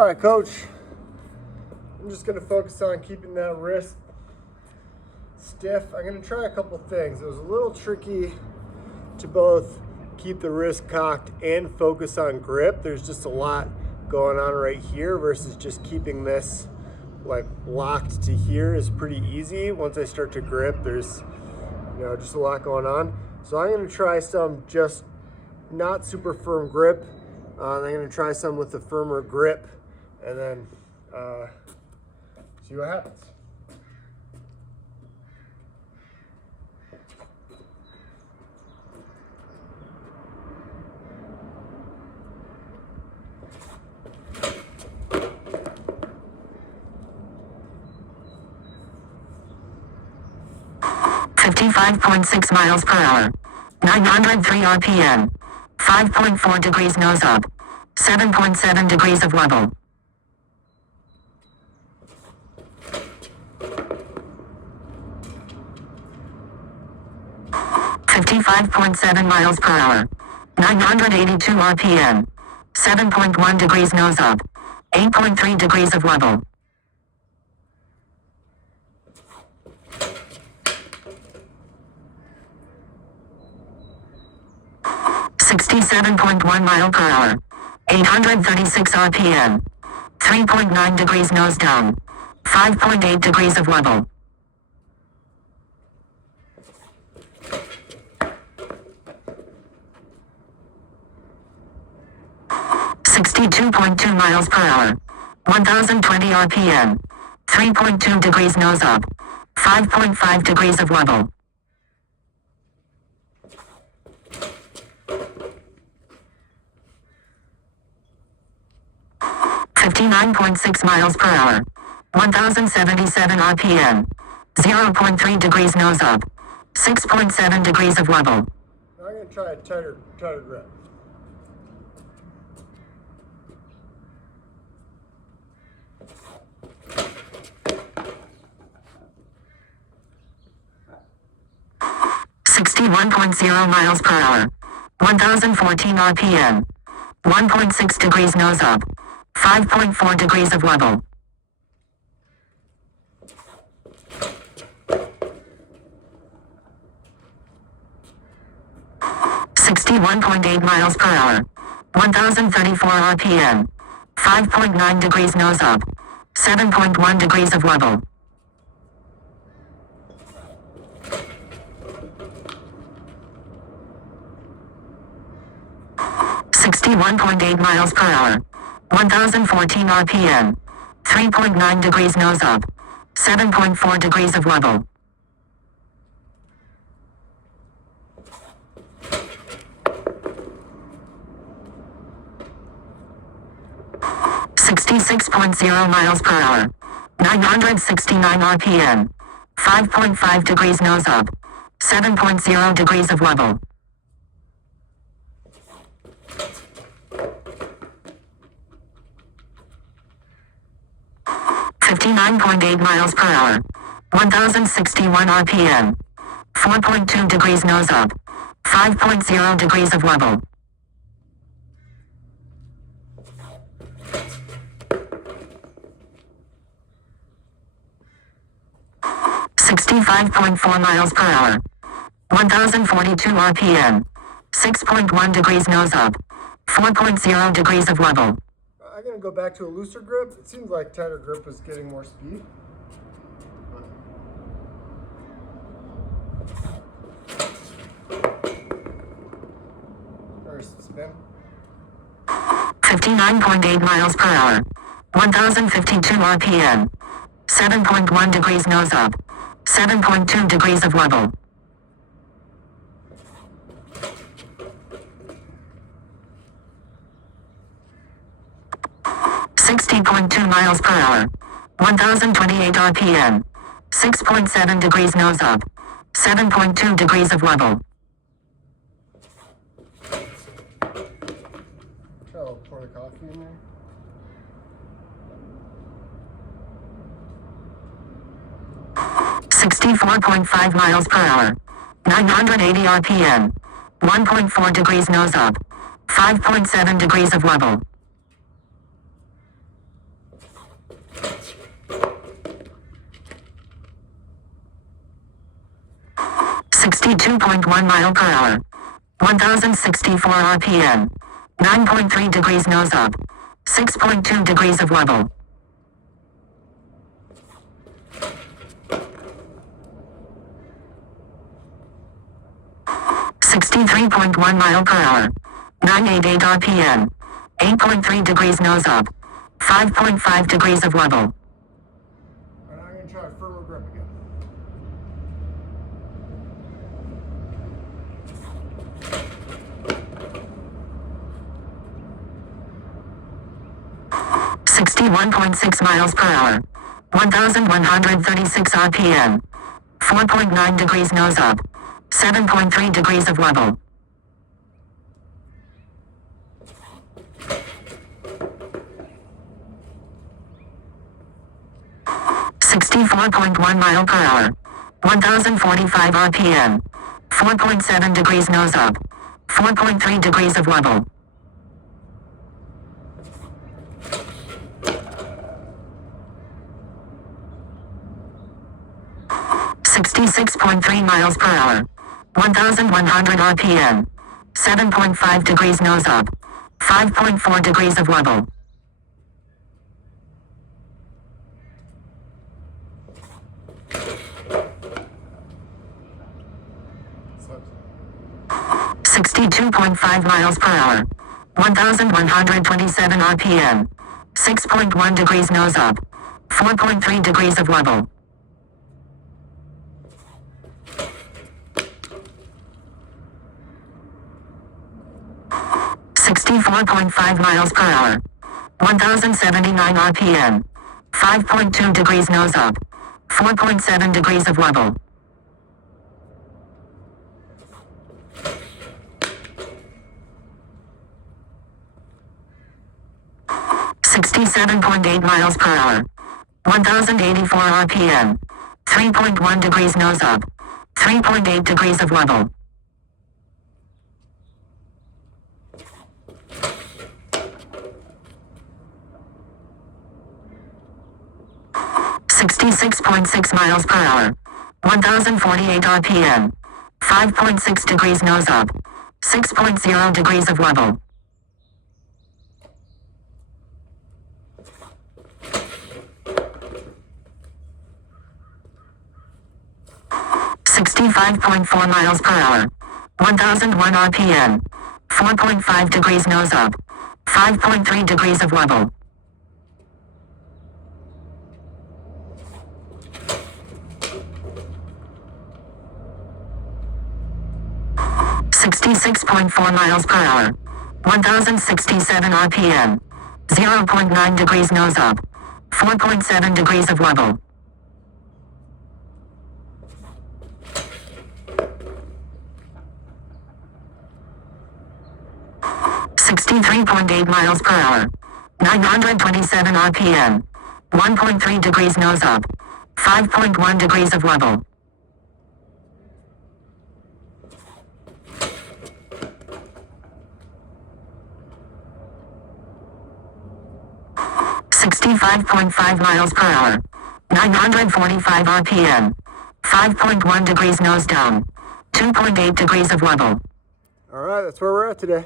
All right, coach. I'm just gonna focus on keeping that wrist stiff. I'm gonna try a couple things. It was a little tricky to both keep the wrist cocked and focus on grip. There's just a lot going on right here versus just keeping this like locked to here is pretty easy. Once I start to grip, there's just a lot going on. So I'm gonna try some just not super firm grip. I'm gonna try some with a firmer grip and then see what happens. .6 miles per hour. 903 RPM. 5.4 degrees nose up. 7.7 degrees of wobble. .7 miles per hour. 982 RPM. 7.1 degrees nose up. 8.3 degrees of wobble. 67.1 mile per hour. 836 RPM. 3.9 degrees nose down. 5.8 degrees of wobble. 62.2 miles per hour. 1020 RPM. 3.2 degrees nose up. 5.5 degrees of wobble. 59.6 miles per hour. 1077 RPM. 0.3 degrees nose up. 6.7 degrees of wobble. I'm going to try a tighter grip. .miles per hour. 1014 RPM. 1.6 degrees nose up. 5.4 degrees of wobble. 61.8 miles per hour. 1034 RPM. 5.9 degrees nose up. 7.1 degrees of wobble. 61.8 miles per hour. 1014 RPM. 3.9 degrees nose up. 7.4 degrees of wobble. 66.0 miles per hour. 969 RPM. 5.5 degrees nose up. 7.0 degrees of wobble. 59.8 miles per hour. 1061 RPM. 4.2 degrees nose up. 5.0 degrees of wobble. 65.4 miles per hour. 1042 RPM. 6.1 degrees nose up. 4.0 degrees of wobble. I'm going to go back to a looser grip. It seems like tighter grip is getting more speed. First spin. 59.8 miles per hour. 1052 RPM. 7.1 degrees nose up. 7.2 degrees of wobble. 60.2 miles per hour. 1028 RPM. 6.7 degrees nose up. 7.2 degrees of wobble. Oh, pour the coffee in there. 64.5 miles per hour. 980 RPM. 1.4 degrees nose up. 5.7 degrees of wobble. 62.1 mile per hour. 1064 RPM. 9.3 degrees nose up. 6.2 degrees of wobble. .1 mile per hour. 988 RPM. 8.3 degrees nose up. 5.5 degrees of wobble. And I'm going to try a firmer grip again. .6 miles per hour. 1136 RPM. 4.9 degrees nose up. 7.3 degrees of wobble. 64.1 mile per hour. 1045 RPM. 4.7 degrees nose up. 4.3 degrees of wobble. 66.3 miles per hour. 1100 RPM. 7.5 degrees nose up. 5.4 degrees of wobble. 62.5 miles per hour. 1127 RPM. 6.1 degrees nose up. 4.3 degrees of wobble. 64.5 miles per hour. 1079 RPM. 5.2 degrees nose up. 4.7 degrees of wobble. 67.8 miles per hour. 1084 RPM. 3.1 degrees nose up. 3.8 degrees of wobble. 66.6 miles per hour. 1048 RPM. 5.6 degrees nose up. 6.0 degrees of wobble. 65.4 miles per hour. 1001 RPM. 4.5 degrees nose up. 5.3 degrees of wobble. 66.4 miles per hour. 1067 RPM. 0.9 degrees nose up. 4.7 degrees of wobble. 63.8 miles per hour. 927 RPM. 1.3 degrees nose up. 5.1 degrees of wobble. 65.5 miles per hour. 945 RPM. 5.1 degrees nose down. 2.8 degrees of wobble. All right, that's where we're at today.